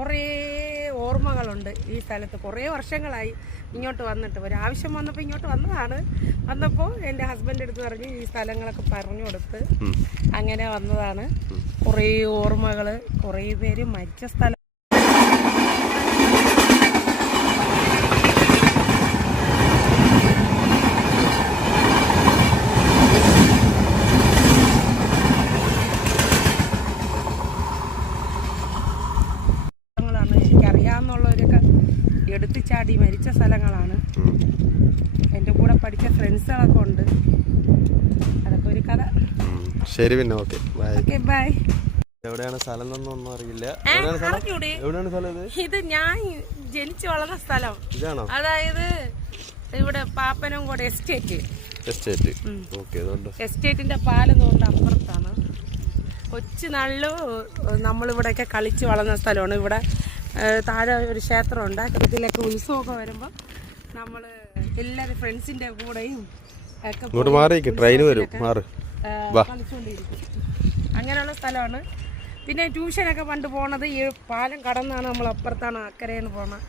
കുറേ ഓർമ്മകളുണ്ട് ഈ സ്ഥലത്ത്. കുറേ വർഷങ്ങളായി ഇങ്ങോട്ട് വന്നിട്ട്. ഒരാവശ്യം വന്നപ്പോൾ ഇങ്ങോട്ട് വന്നതാണ്. വന്നപ്പോൾ എൻ്റെ ഹസ്ബൻഡ് എടുത്ത് പറഞ്ഞ് ഈ സ്ഥലങ്ങളൊക്കെ പറഞ്ഞു കൊടുത്ത് അങ്ങനെ വന്നതാണ്. കുറേ ഓർമ്മകൾ, കുറേ പേര് മരിച്ച സ്ഥലം. എനിക്കറിയാവുന്നവരൊക്കെ എടുത്തു ചാടി മരിച്ച സ്ഥലങ്ങളാണ്. എൻ്റെ കൂടെ പഠിച്ച ഫ്രണ്ട്സുകളൊക്കെ ഉണ്ട്. അതൊക്കെ ഒരു കഥ. ശരി, പിന്നെ ഓക്കെ ബൈ. എവിടെയാണ് സ്ഥലം എന്നൊന്നും അറിയില്ല. ഇത് ഞാൻ ജനിച്ചു വളർന്ന സ്ഥലം ഇതാണോ? അതായത് ഇവിടെ പാപ്പനംകോട് എസ്റ്റേറ്റ്. എസ്റ്റേറ്റിന്റെ പാലം തോന്നുന്ന അപ്പുറത്താണ്. കൊച്ചു നാളില് നമ്മളിവിടെയൊക്കെ കളിച്ച് വളർന്ന സ്ഥലമാണ്. ഇവിടെ താഴെ ഒരു ക്ഷേത്രമുണ്ട്. ഇതിലൊക്കെ ഉത്സവമൊക്കെ വരുമ്പോൾ നമ്മൾ എല്ലാവരും ഫ്രണ്ട്സിന്റെ കൂടെയും ഒക്കെ കളിച്ചുകൊണ്ടിരിക്കും. അങ്ങനെയുള്ള സ്ഥലമാണ്. പിന്നെ ട്യൂഷനൊക്കെ പണ്ട് പോണത് ഈ പാലം കടന്നാണ്. നമ്മൾ അപ്പുറത്താണ്, അക്കരയെന്ന് പോണത്.